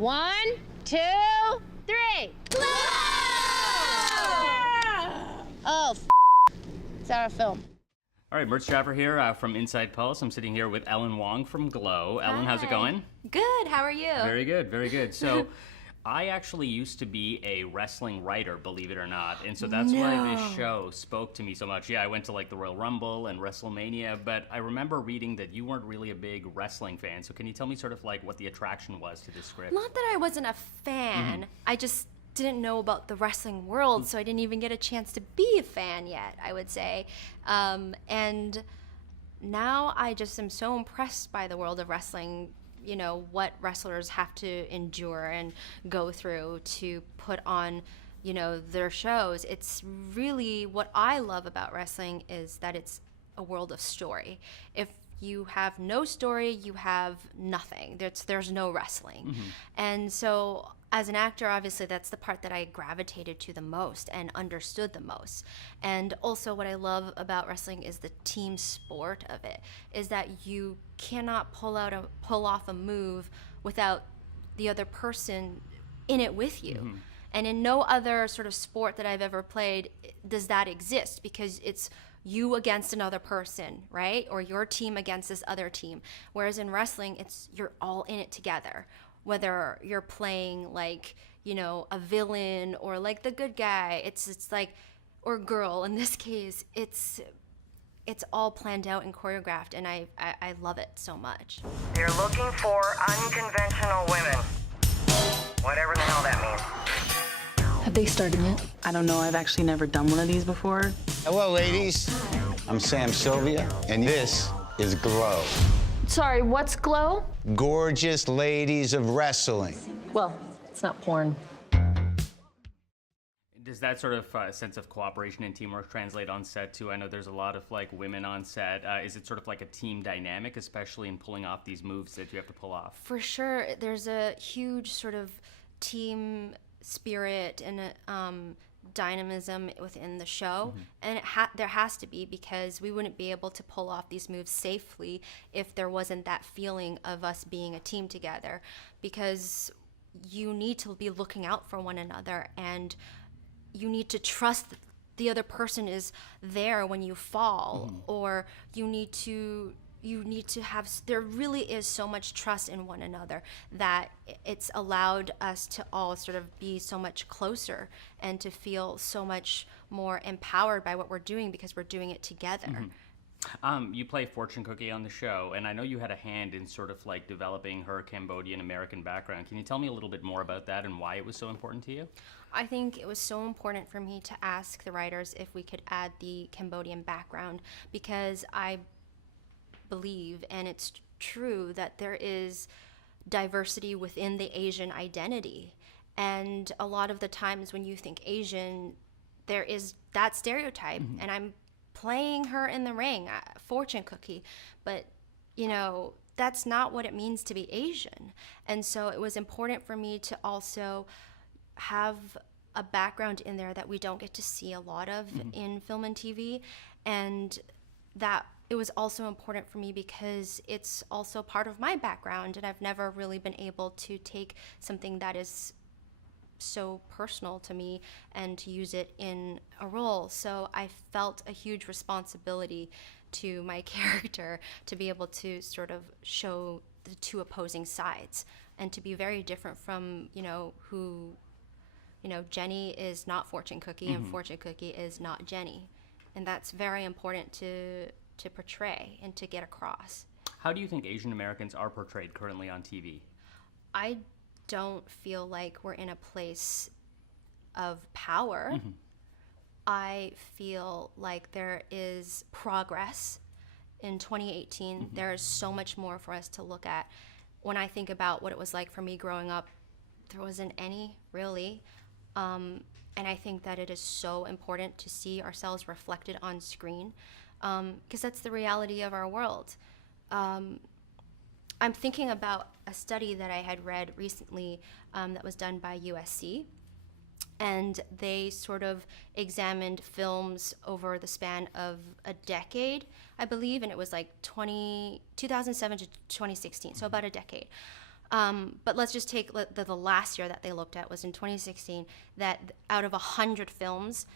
1, 2, 3. GLOW! Oh, it's our film. All right, Murtz Jaffer here from Inside Pulse. I'm sitting here with Ellen Wong from GLOW. Ellen, how's it going? Good, how are you? Very good, very good. So, I actually used to be a wrestling writer, believe it or not, and so that's why this show spoke to me so much. Yeah, I went to like the Royal Rumble and WrestleMania, but I remember reading that you weren't really a big wrestling fan, so can you tell me sort of like what the attraction was to this script? Not that I wasn't a fan, I just didn't know about the wrestling world, so I didn't even get a chance to be a fan yet, I would say. And now I just am so impressed by the world of wrestling, you know, what wrestlers have to endure and go through to put on, you know, their shows. It's really, what I love about wrestling is that it's a world of story. If you have no story, you have nothing. There's no wrestling. And so as an actor, obviously that's the part that I gravitated to the most and understood the most. And also what I love about wrestling is the team sport of it, is that you cannot pull off a move without the other person in it with you. And in no other sort of sport that I've ever played does that exist, because it's you against another person, right? Or your team against this other team. Whereas in wrestling, you're all in it together. Whether you're playing like, you know, a villain or like the good guy, it's like, or girl in this case, it's all planned out and choreographed, and I love it so much. You're looking for unconventional women. Whatever the hell that means. Have they started yet? I don't know, I've actually never done one of these before. Hello, ladies. I'm Sam Sylvia, and this is GLOW. Sorry, what's GLOW? Gorgeous ladies of wrestling. Well, it's not porn. Does that sort of sense of cooperation and teamwork translate on set too? I know there's a lot of like women on set. Is it sort of like a team dynamic, especially in pulling off these moves that you have to pull off? For sure, there's a huge sort of team spirit and dynamism within the show, and there has to be, because we wouldn't be able to pull off these moves safely if there wasn't that feeling of us being a team together, because you need to be looking out for one another, and you need to trust that the other person is there when you fall, or you need to have, there really is so much trust in one another that it's allowed us to all sort of be so much closer and to feel so much more empowered by what we're doing, because we're doing it together. You play Fortune Cookie on the show, and I know you had a hand in sort of like developing her Cambodian-American background. Can you tell me a little bit more about that and why it was so important to you? I think it was so important for me to ask the writers if we could add the Cambodian background, because I believe, and it's true, that there is diversity within the Asian identity. And a lot of the times when you think Asian, there is that stereotype. And I'm playing her in the ring, Fortune Cookie, but you know, that's not what it means to be Asian. And so it was important for me to also have a background in there that we don't get to see a lot of in film and TV, and that it was also important for me because it's also part of my background, and I've never really been able to take something that is so personal to me and to use it in a role. So I felt a huge responsibility to my character to be able to sort of show the two opposing sides, and to be very different from, you know, who, you know, Jenny is not Fortune Cookie and Fortune Cookie is not Jenny. And that's very important to portray and to get across. How do you think Asian Americans are portrayed currently on TV? I don't feel like we're in a place of power. I feel like there is progress. In 2018, there is so much more for us to look at. When I think about what it was like for me growing up, there wasn't any, really. And I think that it is so important to see ourselves reflected on screen, because that's the reality of our world. I'm thinking about a study that I had read recently that was done by USC, and they sort of examined films over the span of a decade, I believe, and it was like 2007 to 2016, so about a decade. But let's just take the last year that they looked at was in 2016, that out of 100 films,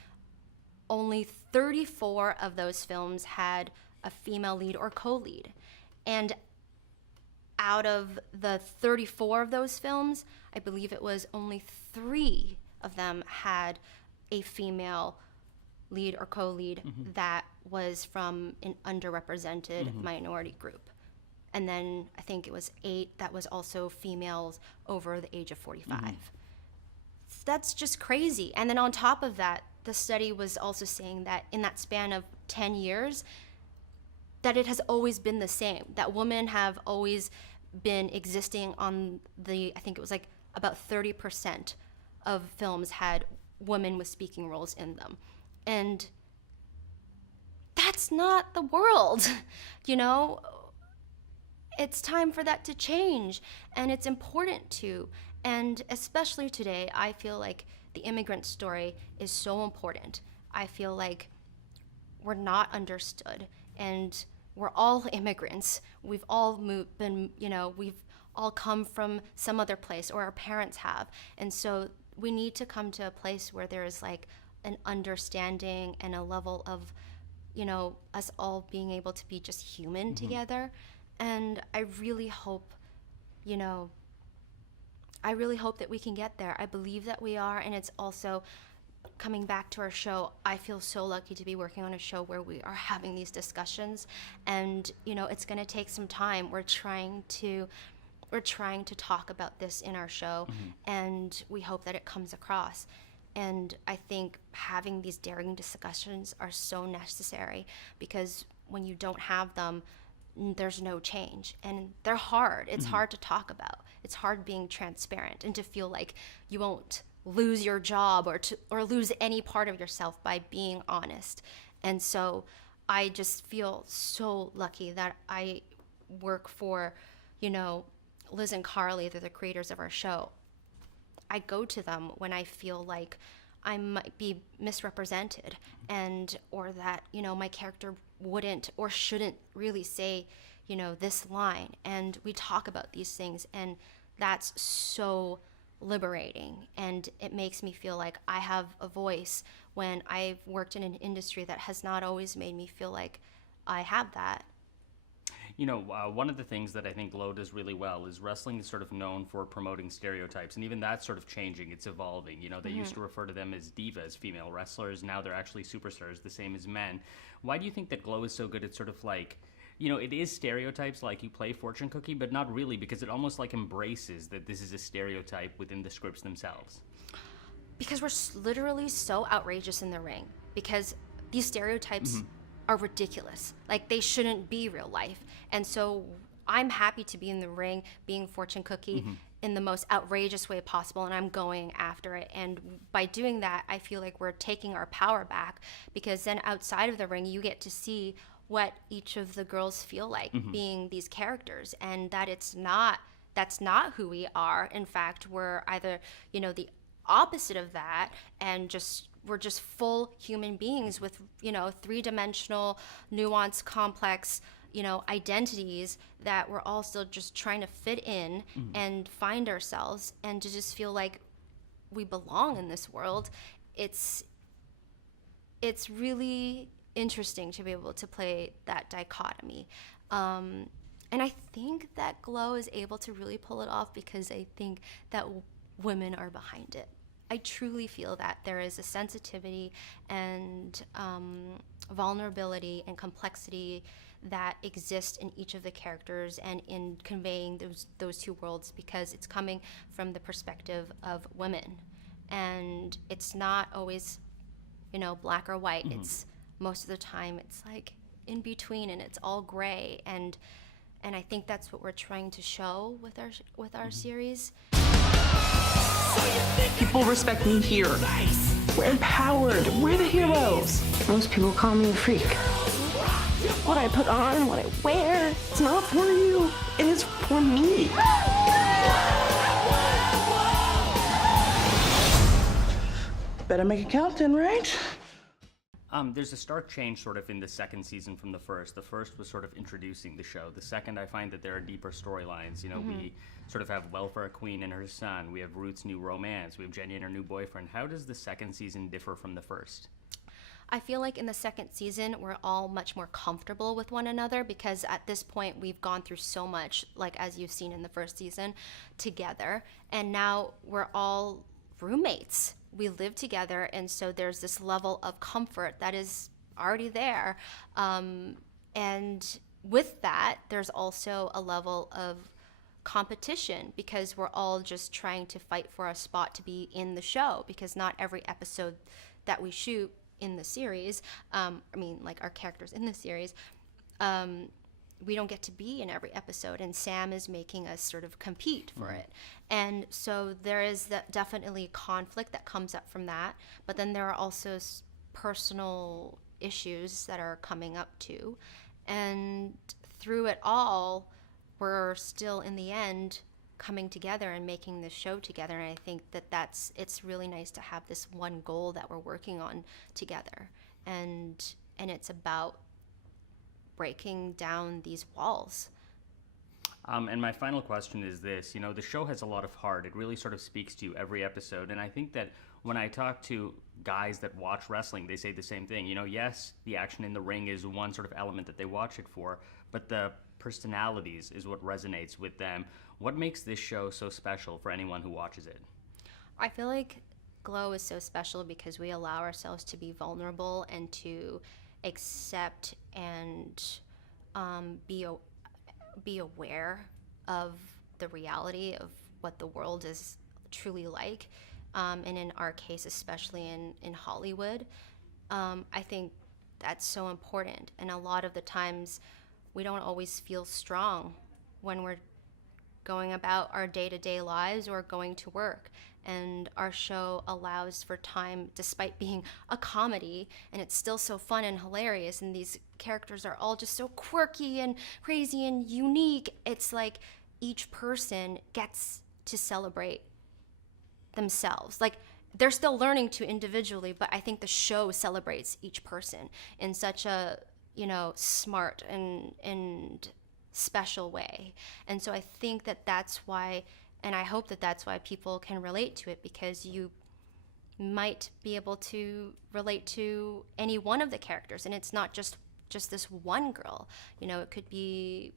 only 34 of those films had a female lead or co-lead. And out of the 34 of those films, I believe it was only 3 of them had a female lead or co-lead that was from an underrepresented minority group. And then I think it was 8 that was also females over the age of 45. That's just crazy. And then on top of that, the study was also saying that in that span of 10 years, that it has always been the same, that women have always been existing on I think it was like about 30% of films had women with speaking roles in them. And that's not the world, you know? It's time for that to change, and it's important to. And especially today, I feel like the immigrant story is so important. I feel like we're not understood, and we're all immigrants. We've all we've all come from some other place, or our parents have. And so we need to come to a place where there is like an understanding and a level of, us all being able to be just human together. And I really hope, that we can get there. I believe that we are, and it's also coming back to our show. I feel so lucky to be working on a show where we are having these discussions, and it's going to take some time. We're trying to talk about this in our show, and we hope that it comes across. And I think having these daring discussions are so necessary, because when you don't have them, there's no change, and they're hard. It's hard to talk about. It's hard being transparent and to feel like you won't lose your job or lose any part of yourself by being honest. And so I just feel so lucky that I work for, Liz and Carly. They're the creators of our show. I go to them when I feel like I might be misrepresented, or that, my character wouldn't or shouldn't really say, this line. And we talk about these things, and that's so liberating. And it makes me feel like I have a voice when I've worked in an industry that has not always made me feel like I have that. One of the things that I think GLOW does really well is wrestling is sort of known for promoting stereotypes, and even that's sort of changing. It's evolving. They used to refer to them as divas, female wrestlers. Now they're actually superstars, the same as men. Why do you think that GLOW is so good at sort of like, it is stereotypes, like you play fortune cookie, but not really, because it almost like embraces that this is a stereotype within the scripts themselves? Because we're literally so outrageous in the ring, because these stereotypes are ridiculous. Like, they shouldn't be real life. And so I'm happy to be in the ring being fortune cookie in the most outrageous way possible, and I'm going after it. And by doing that, I feel like we're taking our power back, because then outside of the ring, you get to see what each of the girls feel like being these characters, and that that's not who we are. In fact, we're either, the opposite of that, and we're just full human beings with, three-dimensional, nuanced, complex, identities that we're all still just trying to fit in and find ourselves, and to just feel like we belong in this world. It's really interesting to be able to play that dichotomy. And I think that GLOW is able to really pull it off, because I think that women are behind it. I truly feel that there is a sensitivity and vulnerability and complexity that exist in each of the characters, and in conveying those two worlds, because it's coming from the perspective of women. And it's not always, black or white. It's most of the time it's like in between, and it's all gray. And I think that's what we're trying to show with our series. People respect me here. We're empowered. We're the heroes. Most people call me a freak. What I put on, what I wear, it's not for you. It is for me. Better make it count then, right? There's a stark change sort of in the second season from the first. The first was sort of introducing the show. The second, I find that there are deeper storylines. You know, we sort of have Welfare Queen and her son. We have Ruth's new romance. We have Jenny and her new boyfriend. How does the second season differ from the first? I feel like in the second season, we're all much more comfortable with one another because at this point, we've gone through so much, like as you've seen in the first season, together. And now we're all roommates. We live together, and so there's this level of comfort that is already there. And with that, there's also a level of competition because we're all just trying to fight for a spot to be in the show because not every episode that we shoot in the series, like our characters in the series, we don't get to be in every episode, and Sam is making us sort of compete for it. And so there is definitely conflict that comes up from that, but then there are also personal issues that are coming up too. And through it all, we're still in the end coming together and making this show together. And I think that it's really nice to have this one goal that we're working on together. And it's about breaking down these walls. And my final question is this. You know, the show has a lot of heart. It really sort of speaks to you every episode. And I think that when I talk to guys that watch wrestling, they say the same thing. You know, yes, the action in the ring is one sort of element that they watch it for, but the personalities is what resonates with them. What makes this show so special for anyone who watches it? I feel like GLOW is so special because we allow ourselves to be vulnerable and to accept and be aware of the reality of what the world is truly like, and in our case, especially in Hollywood. I think that's so important, and a lot of the times we don't always feel strong when we're going about our day-to-day lives or going to work. And our show allows for time, despite being a comedy, and it's still so fun and hilarious, and these characters are all just so quirky and crazy and unique. It's like each person gets to celebrate themselves. Like, they're still learning to individually, but I think the show celebrates each person in such a, smart and special way. And so I think that that's why, and I hope that that's why people can relate to it, because you might be able to relate to any one of the characters, and it's not just this one girl. It could be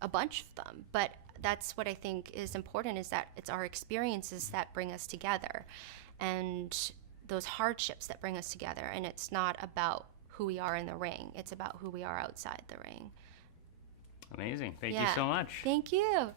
a bunch of them. But that's what I think is important, is that it's our experiences that bring us together, and those hardships that bring us together. And it's not about who we are in the ring. It's about who we are outside the ring. Amazing. Thank you so much. Thank you.